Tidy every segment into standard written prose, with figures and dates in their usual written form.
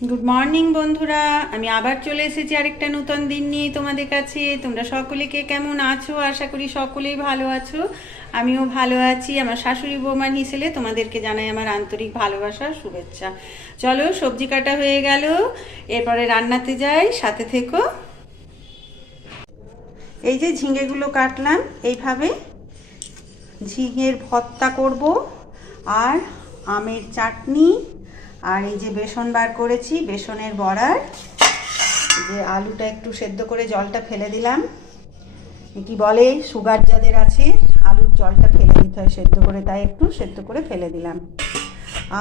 Good morning বন্ধুরা, আমি আবার চলে এসেছি আরেকটা নতুন দিন নিয়ে তোমাদের কাছে। তোমরা সকলে কে কেমন আছো? আশা করি সকলেই ভালো আছো। আমিও ভালো আছি। আমার শাশুড়ি বৌমার হিসেবে তোমাদেরকে জানাই আমার আন্তরিক ভালোবাসা, শুভেচ্ছা। চলো, সবজি কাটা হয়ে গেল, এরপরে রান্নাতে যাই, সাথে থেকো। এই যে ঝিঙেগুলো কাটলাম এইভাবে, ঝিঙের ভর্তা করব, আর আমের চাটনি, আর এই যে বেসন বার করেছি, বেসনের বড়ার যে আলুটা একটু সেদ্ধ করে জলটা ফেলে দিলাম। কি বলে, সুগার যাদের আছে আলুর জলটা ফেলে দিতে হয় সেদ্ধ করে, তাই একটু সেদ্ধ করে ফেলে দিলাম।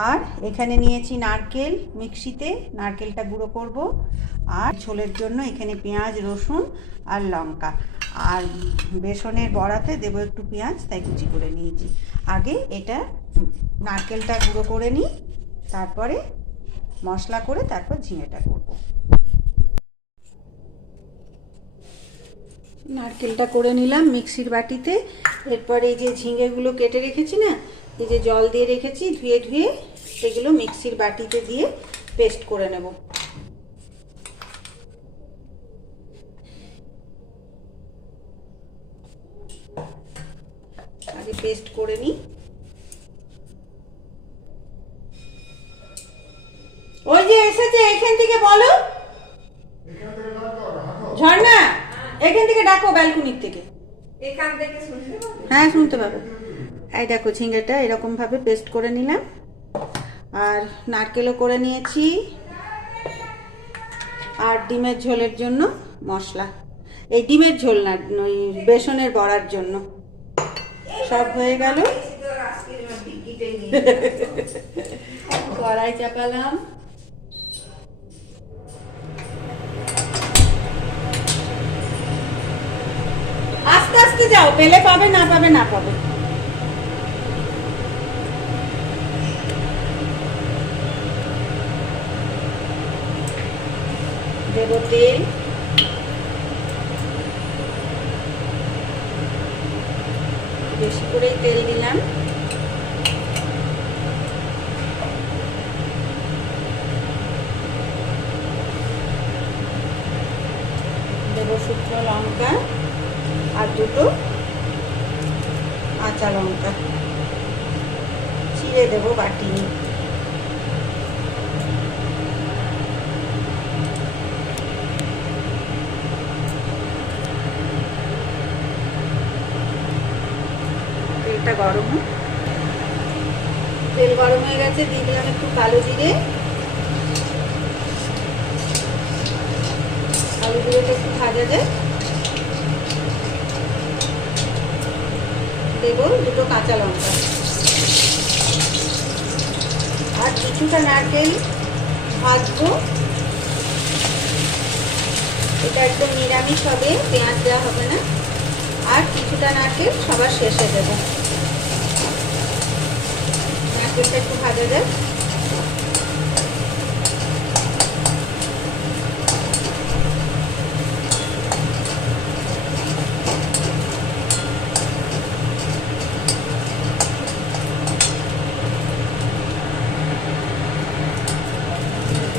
আর এখানে নিয়েছি নারকেল, মিক্সিতে নারকেলটা গুঁড়ো করব। আর ঝোলের জন্য এখানে পেঁয়াজ, রসুন আর লঙ্কা, আর বেসনের বড়াতে দেবো একটু পেঁয়াজ, তাই কুচি করে নিয়েছি। আগে এটা নারকেলটা গুঁড়ো করে নিই, তারপরে মশলা করে তারপর ঝিঙেটা করব। নারকেলটা করে নিলাম মিক্সির বাটিতে। এরপর এই যে ঝিঙেগুলো কেটে রেখেছি না, এই যে জল দিয়ে রেখেছি, ধুয়ে ধুয়ে এগুলো মিক্সির বাটিতে দিয়ে পেস্ট করে নেব। আগে পেস্ট করে নিই। ওই যে এসেছে, এখান থেকে বলো। ঝর্ণা, এখান থেকে ডাকো, ব্যালকনির থেকে। এখান থেকে শুনতে পাবে? হ্যাঁ, শুনতে পাবে। এই দেখো, ঝিঙেটা এরকম ভাবে পেস্ট করে নিলাম, আর নারকেলও করে নিয়েছি, আর ডিমের ঝোলের জন্য মশলা, এই ডিমের ঝোল না, ওই বেসনের বড়ার জন্য সব হয়ে গেল। কড়াই চাপালাম, আস্তে আস্তে যাও, পেলে পাবে, না পাবে না পাবে। দেব তেল, বেশি করেই তেল দিলাম। দেব শুকনো লঙ্কা আর দুটো কাঁচা লঙ্কা চিড়ে দেবো বাটি। তেলটা গরম, তেল গরম হয়ে গেছে, দিয়ে দিলাম একটু কালো জিরে। কালো জিরেটা একটু ভাজা যায়, দেব দুটো কাঁচা লঙ্কা আর কিছুটা নারকেল ভাজবো। এটা একদম নিরামিষ হবে, পেঁয়াজ দেওয়া হবে না। আর কিছুটা নারকেল সবার শেষে দেব। নারকেলটা একটু ভাজা যায়।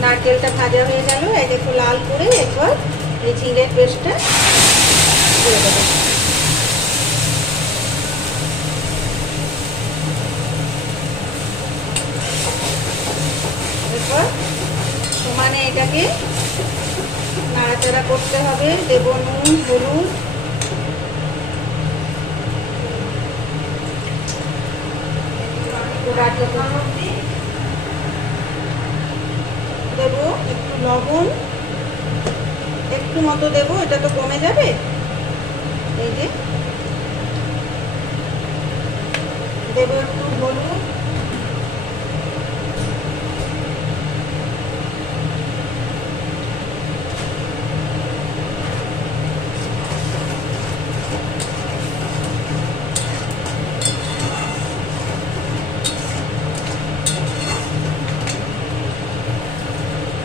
নারকেলটা ভাজা হয়ে গেল, এই দেখো লাল করে। এরপর এই ঝিঙের পেস্টটা দিয়ে দেবো। এরপর সমানে এটাকে নাড়াচাড়া করতে হবে। দেব নুন, হলুদ, দেবো একটু লবণ, একটু মতো দেবো, এটা তো কমে যাবে। এই যে দেবো একটু হলুদ,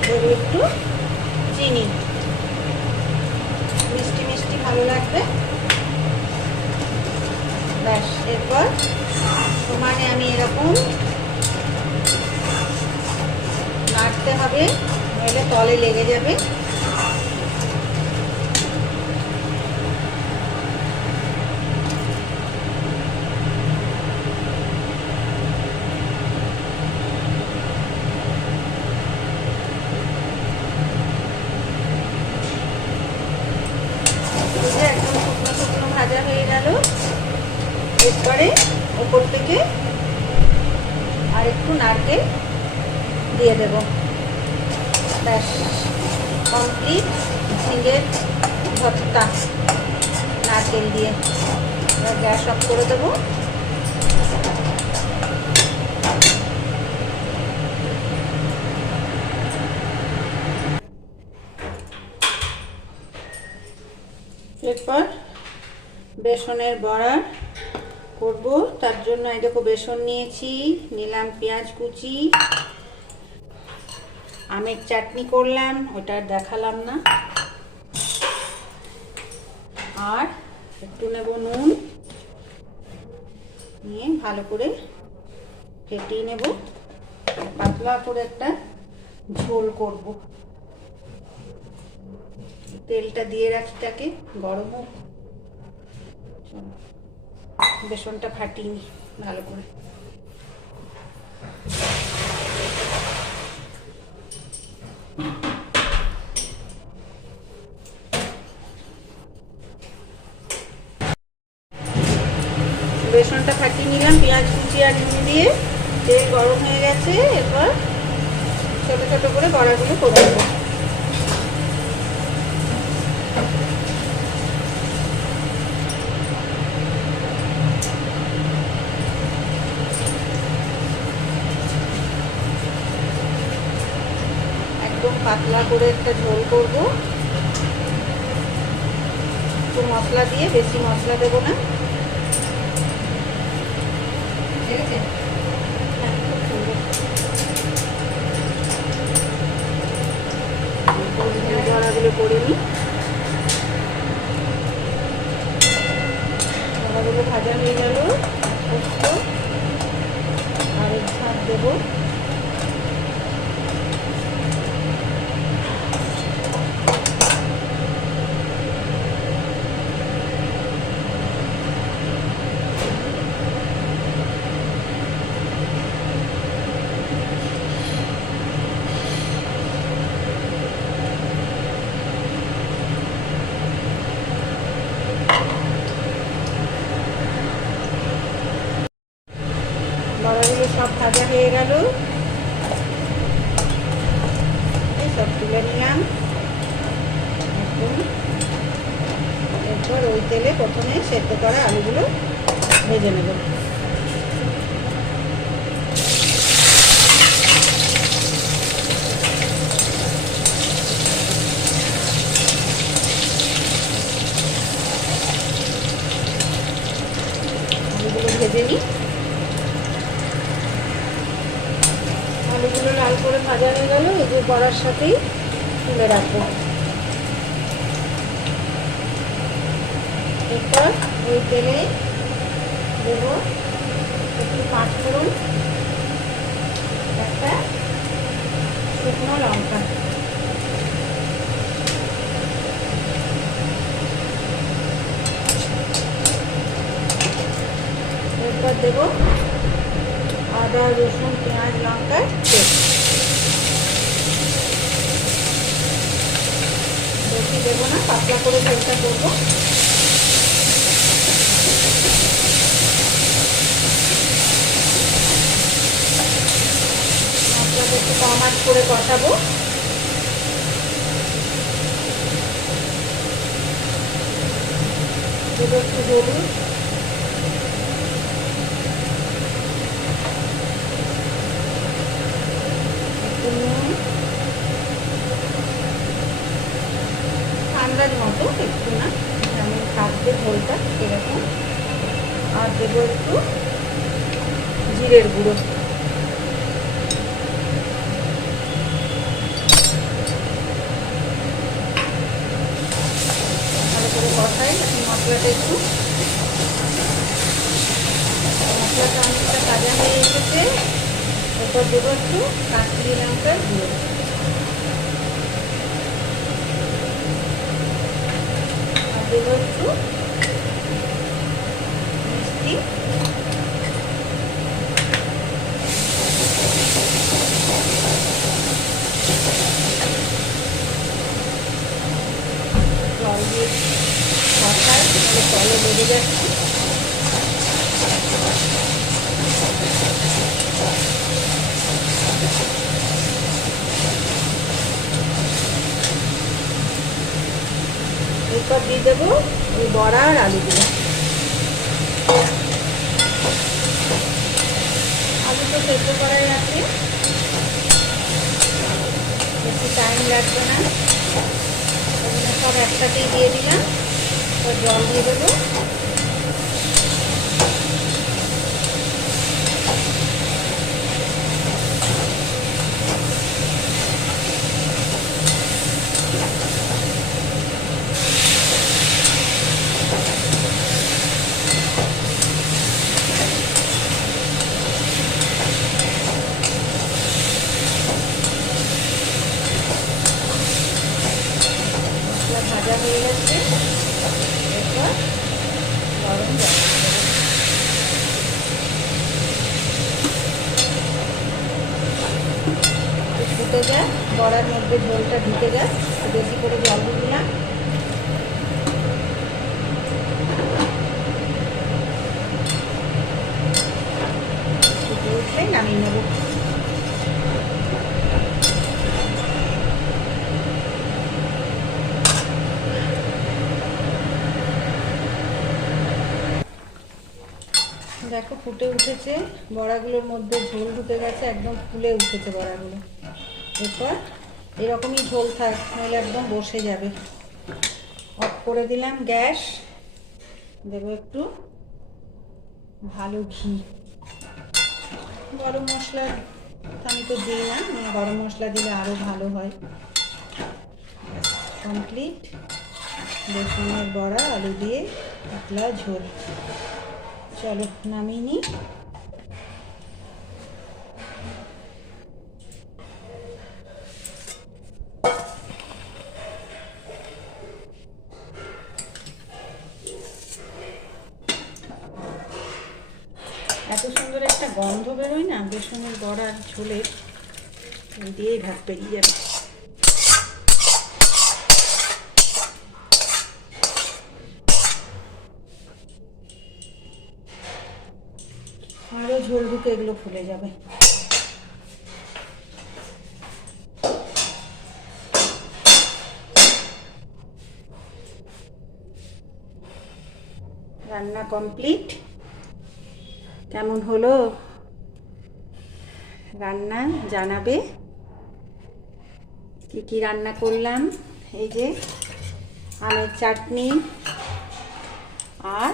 দেবো একটু চিনি, মিষ্টি মিষ্টি ভালো লাগবে। ব্যাস, এরপর সমানে আমি এরকম নাড়তে হবে। নইলে তলে লেগে যাবে। একদম শুকনো শুকনো ভাজা হয়ে গেল। এরপরে ওপর থেকে আর একটু নারকেল দিয়ে দেব। ব্যাস, কমপ্লিট ঝিঙের ভর্তা নারকেল দিয়ে। এবার গ্যাস অফ করে দেবো। এরপর বেসনের বড়া করব। তার জন্য এই দেখো বেসন নিয়েছি, নিলাম পেঁয়াজ কুচি, আমের চাটনি করলাম, ওটা দেখালাম না, আর একটু নেব নুন, নিয়ে ভালো করে ফেটিয়ে নেব। পাতলা করে একটা ঝোল করব। তেলটা দিয়ে রাখি, তাকে গরম হোক। বেসনটা ফাটিয়ে নি ভালো করে। বেসনটা ফাটিয়ে নিলাম পেঁয়াজ কুচি আর নুন দিয়ে। তেল গরম হয়ে গেছে। এরপর ছোট ছোট করে বড়াগুলো করে দেব। একদম পাতলা করে একটা ঝোল করব। একটু মশলা দিয়ে, বেশি মশলা দেবো না। ঠিক আছে, খুব সুন্দর। বড়াগুলো করে নিই। বড়াগুলো ভাজা হয়ে গেল। পোস্ত আর এক ঝাঁক দেবো। বড়াগুলো সব ভাজা হয়ে গেল। সব তুলে নিলাম। এরপর ওই তেলে প্রথমে সেদ্ধ করা আলুগুলো ভেজে নেব। আলুগুলো ভেজে নিই। আলুগুলো লাল করে ভাজা হয়ে গেল। এই যে বড়ার সাথেই তুলে রাখবো। এরপর ওই তেলে দেব একটু পাঁচফোড়ন, একটা শুকনো লঙ্কা, এরপর দেব আদা রসুন পেঁয়াজ লঙ্কার পেস্ট। বেশি দেবো না, পাতলা করে ঝোলটা করবো। মশলাটা একটু কম আঁচ করে কষাবো। দেবো একটু হলুদ, আন্দাজ মতো, একটু না, যেমন থাকবে ঝোলটা সেরকম। আর দেবো একটু জিরের গুঁড়ো। ভালো করে কষাই। মশলাটা একটু, মশলাটা অনেকটা তাজা হয়ে এসেছে। এরপর দেবো একটু কাশ্মীরি লঙ্কার গুঁড়ো। দেবো একটু মিষ্টি, জল দিয়ে কষাই, তাহলে জলে লেগে যাচ্ছে। এরপর দিয়ে দেবো ওই বড়া আর আলুগুলো। আলু তো সেদ্ধ করাই আছে, বেশি টাইম লাগবে না, সব একসাথেই দিয়ে দিলাম। এবার জল দিয়ে দেবো। ভাজা হয়ে গেছে, এরপর গরম জল ফুটে যায়, বড়ার মধ্যে ঝোলটা ঢুকে যায়, বেশি করে জল দিয়ে দিলাম। ফুটে উঠলে নামিয়ে নেব। দেখো ফুটে উঠেছে, বড়াগুলোর মধ্যে ঝোল ঢুকে গেছে, একদম ফুলে উঠেছে বড়াগুলো। এরপর এরকমই ঝোল থাক, নাহলে একদম বসে যাবে। অফ করে দিলাম গ্যাস, দেবো একটু ভালো ঘি। গরম মশলা আমি তো দিই না, গরম মশলা দিলে আরও ভালো হয়। কমপ্লিট বেসনের বড়া আলু দিয়ে পাতলা ঝোল। চলো নামিয়ে নিই। এত সুন্দর একটা গন্ধ বেরোয় না বেসনের বড়ার ঝোলের, দিয়েই ভাত বেরিয়ে যাবে। আরও ঝোল ঢুকে এগুলো ফুলে যাবে। রান্না কমপ্লিট। কেমন হলো রান্না জানাবে। কি কি রান্না করলাম, এই যে আমের চাটনি আর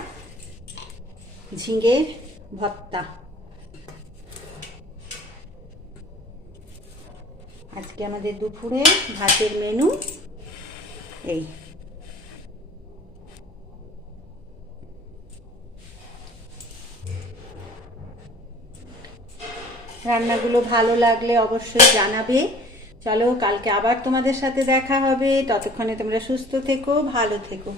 ঝিঙের ভর্তা। আজকে আমাদের দুপুরে ভাতের মেনু এই। রান্নাগুলো ভালো লাগলে অবশ্যই জানাবে। চলো কালকে আবার তোমাদের সাথে দেখা হবে, ততক্ষণে তোমরা সুস্থ থেকো, ভালো থেকো।